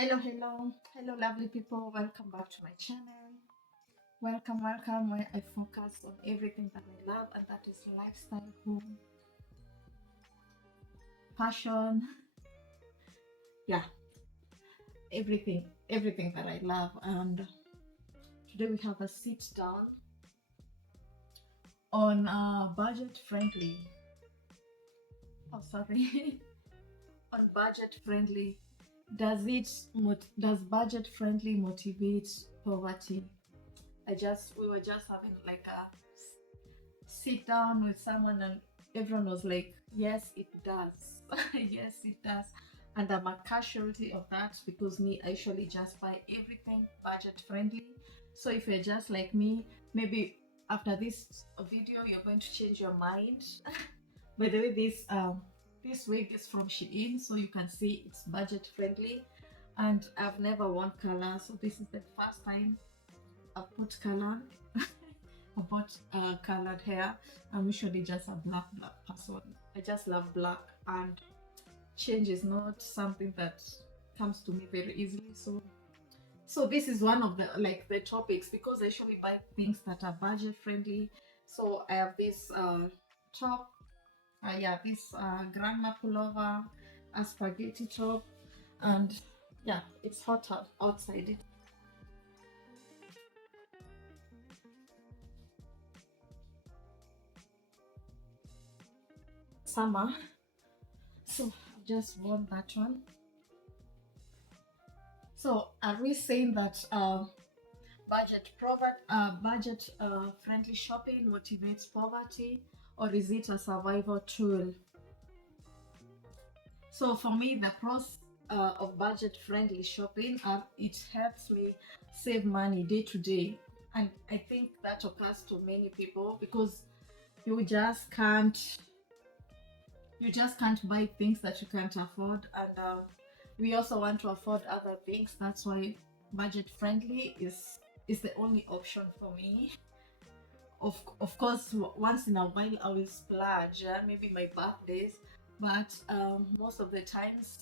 Hello, lovely people. Welcome back to my channel. Welcome, where I focus on everything that I love, and that is lifestyle, home, passion, yeah, everything that I love. And today we have a sit down on budget friendly. Oh, sorry, on budget friendly. Does budget friendly motivate poverty? We were just having like a sit down with someone, and everyone was like, yes it does. Yes it does. And I'm a casualty of that, because me, I usually just buy everything budget friendly. So if you're just like me, maybe after this video you're going to change your mind. By the way, this wig is from Shein, so you can see it's budget friendly. And I've never worn color, so this is the first time I've put color. I bought colored hair. I'm usually just a black person. I just love black, and change is not something that comes to me very easily. So this is one of the topics, because I usually buy things that are budget friendly. So I have this top, this grandma pullover, a spaghetti top, and yeah, it's hot outside. Summer, so I've just worn that one. So are we saying that budget friendly shopping motivates poverty, or is it a survival tool? So for me, the pros of budget friendly shopping are it helps me save money day to day, and I think that occurs to many people, because you just can't buy things that you can't afford. And we also want to afford other things. That's why budget friendly is the only option for me. Of course, once in a while I will splurge, maybe my birthdays, but most of the times,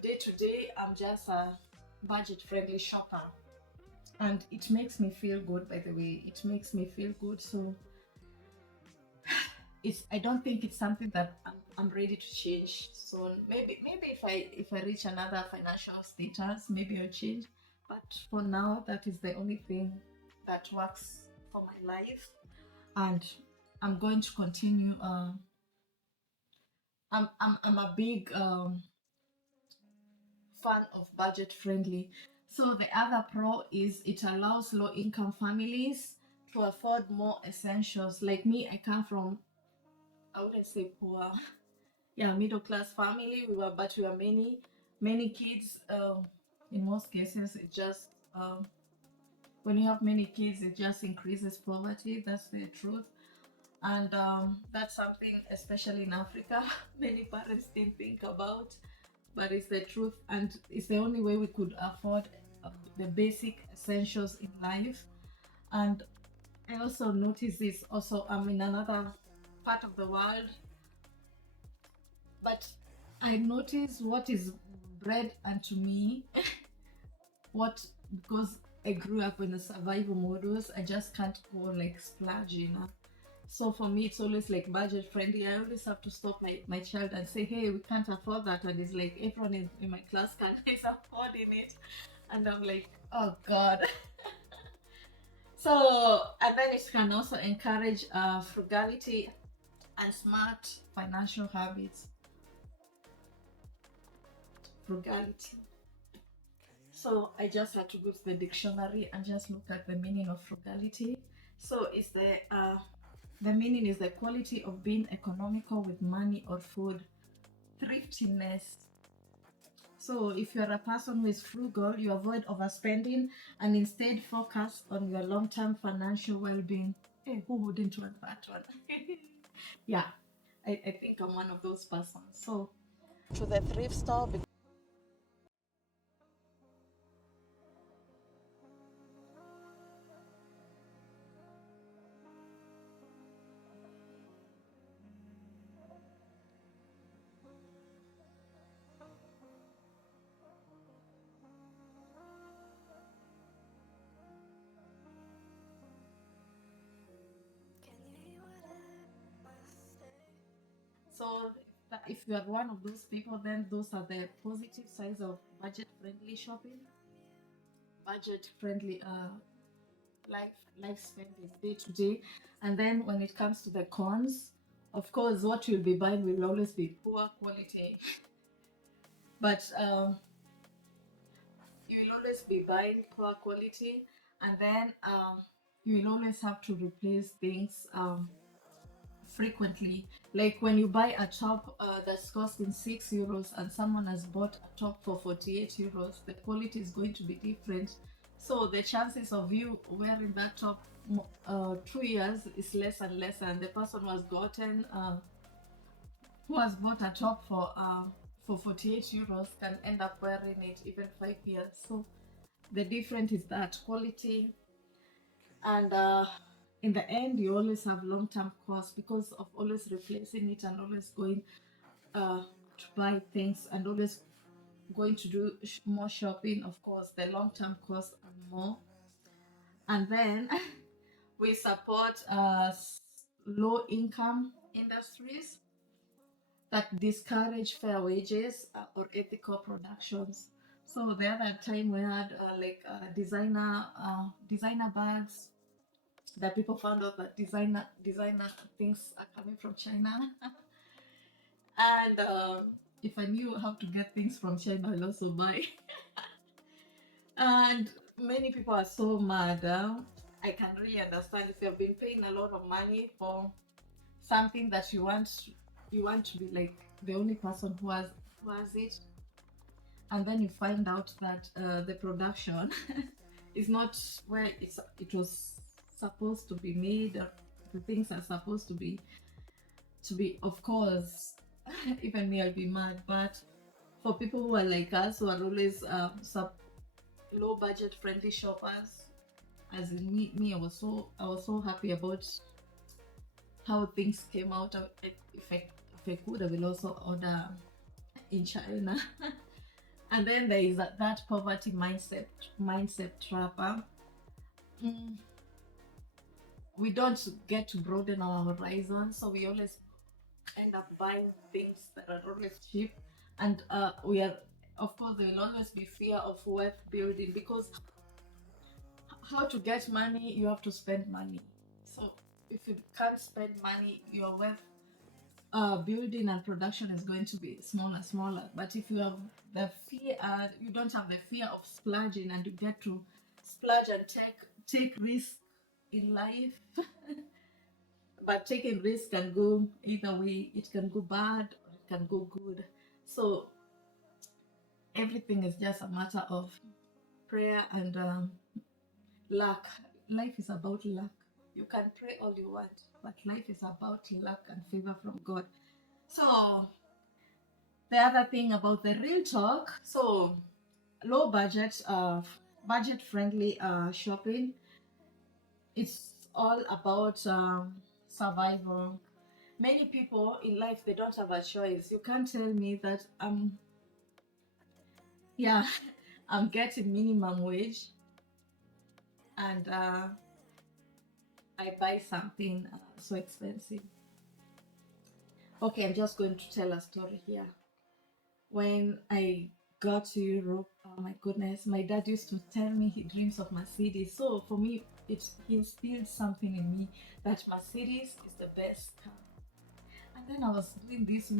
day to day, I'm just a budget friendly shopper, and it makes me feel good. By the way, it makes me feel good. So I don't think it's something that I'm ready to change. So maybe if I reach another financial status, maybe I'll change. But for now, that is the only thing that works for my life, and I'm going to continue. I'm a big fan of budget friendly. So the other pro is it allows low income families to afford more essentials. Like me, I come from, I wouldn't say poor, yeah, middle class family. We were many kids. In most cases, it just when you have many kids, it just increases poverty. That's the truth. And that's something, especially in Africa, many parents didn't think about, but it's the truth, and it's the only way we could afford the basic essentials in life. And I also notice this also, I'm in another part of the world, but I notice what is bread unto me. What, because I grew up in the survival models, I just can't go like splurge. So for me, it's always like budget friendly. I always have to stop my child and say, hey, we can't afford that. And it's like everyone in my class is affording it. And I'm like, oh God. So, and then it can also encourage frugality and smart financial habits. Frugality. So I just had to go to the dictionary and just look at the meaning of frugality. So it's the meaning is the quality of being economical with money or food. Thriftiness. So if you're a person who is frugal, you avoid overspending and instead focus on your long-term financial well-being. Hey, who wouldn't want that one? Yeah, I think I'm one of those persons. So to the thrift store. if you are one of those people, then those are the positive sides of budget-friendly shopping. Budget-friendly life lifespan is day to day. And then when it comes to the cons, of course, what you'll be buying will always be poor quality. But you will always be buying poor quality, and then you will always have to replace things frequently. Like when you buy a top that's costing €6 and someone has bought a top for €48, the quality is going to be different. So the chances of you wearing that top 2 years is less and less, and the person who has bought a top for €48 can end up wearing it even 5 years. So the difference is that quality, and in the end you always have long-term costs because of always replacing it and always going to buy things and always going to do more shopping. Of course, the long-term costs are more. And then we support low-income industries that discourage fair wages or ethical productions. So the other time we had designer bags that people found out that designer things are coming from China. And if I knew how to get things from China, I'll also buy. And many people are so mad. I can really understand if you've been paying a lot of money for something that you want to be like the only person who has it, and then you find out that the production is not where it was supposed to be made, or the things are supposed to be. Of course, even me, I'll be mad. But for people who are like us, who are always low budget friendly shoppers, as in me, I was so happy about how things came out. If I could, I will also order in China. And then there is that poverty mindset trap. Mm, we don't get to broaden our horizon, so we always end up buying things that are always cheap. And we are, of course, there will always be fear of wealth building, because how to get money, you have to spend money. So if you can't spend money, your wealth building and production is going to be smaller. But if you have the fear, you don't have the fear of splurging, and you get to splurge and take risk in life. But taking risk can go either way. It can go bad or it can go good. So everything is just a matter of prayer and luck. Life is about luck. You can pray all you want, but life is about luck and favor from God. So the other thing about the real talk, so low budget friendly shopping, it's all about survival. Many people in life, they don't have a choice. You can't tell me that yeah, I'm getting minimum wage and I buy something so expensive. Okay, I'm just going to tell a story here. When I got to Europe, oh my goodness, my dad used to tell me he dreams of Mercedes. So for me, he instilled something in me that Mercedes is the best car. And then I was doing this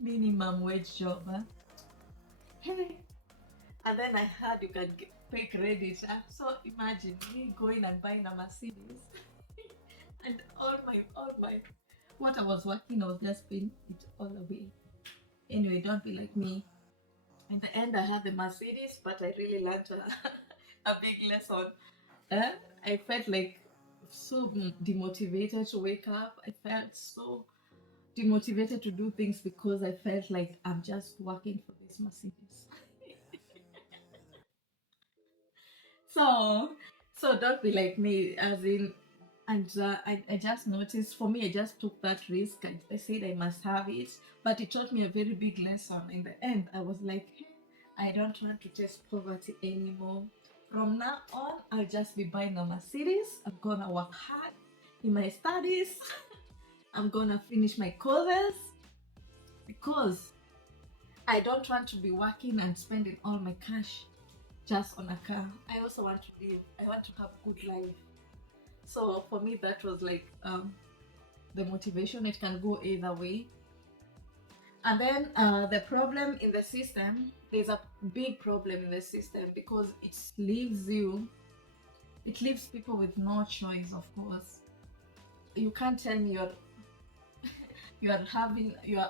minimum wage job. Hey, and then I heard you can pay credit. So imagine me going and buying a Mercedes, and all my what I was working, I was just paying it all away. Anyway, don't be like me. In the end, I had the Mercedes, but I really learned a big lesson. Uh, I felt like so demotivated to wake up. I felt so demotivated to do things because I felt like I'm just working for this Mercedes. So, so don't be like me, as in, and I just noticed, for me, I just took that risk. I said I must have it, but it taught me a very big lesson. In the end, I was like, "Hey, I don't want to taste poverty anymore. From now on, I'll just be buying a Mercedes. I'm gonna work hard in my studies I'm gonna finish my courses because I don't want to be working and spending all my cash just on a car. I also want to live. I want to have good life. So for me, that was like the motivation. It can go either way. And then the problem in the system, there's a big problem in the system because it leaves people with no choice, of course. You can't tell me you're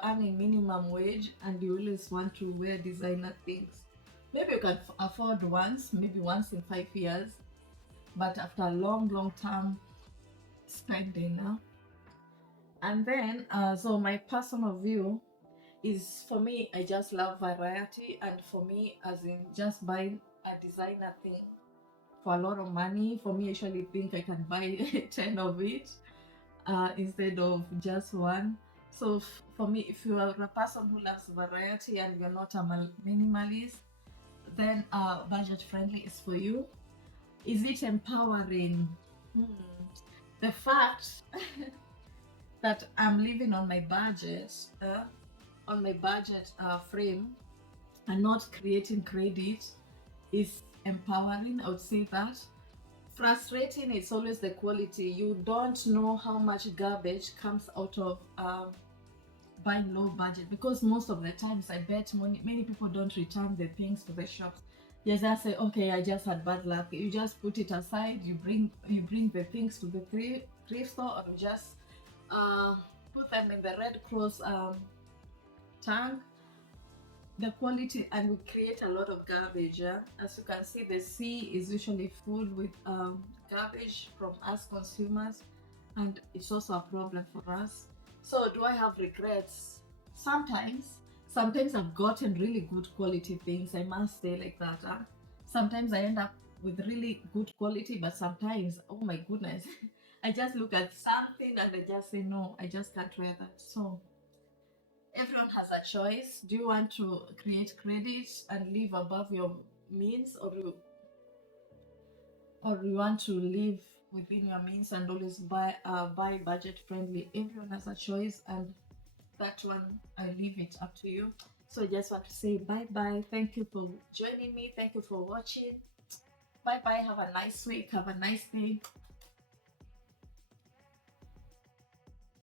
earning minimum wage and you always want to wear designer things. Maybe you can afford once, maybe once in 5 years, but after a long term spending. And then, so my personal view is, for me, I just love variety, and for me, as in just buying a designer thing for a lot of money, for me, I usually think I can buy 10 of it instead of just one. So for me, if you are a person who loves variety and you're not a minimalist, then budget friendly is for you. Is it empowering? The fact that I'm living on my budget, frame, and not creating credit is empowering. I would say that. Frustrating is always the quality. You don't know how much garbage comes out of buying low budget, because most of the times I bet many people don't return the things to the shops. You just say, okay, I just had bad luck. You just put it aside. You bring the things to the thrift store, or you just put them in the Red Cross tank. The quality, and we create a lot of garbage. As you can see, the sea is usually full with garbage from us consumers, and it's also a problem for us. So do I have regrets? Sometimes I've gotten really good quality things, I must say, like that. Sometimes I end up with really good quality, but sometimes, oh my goodness, I just look at something and I just say, no, I just can't wear that. So everyone has a choice. Do you want to create credit and live above your means, or you want to live within your means and always buy budget friendly? Everyone has a choice, and that one, I leave it up to you. So I just want to say bye bye. Thank you for joining me. Thank you for watching. Bye bye. Have a nice week. Have a nice day.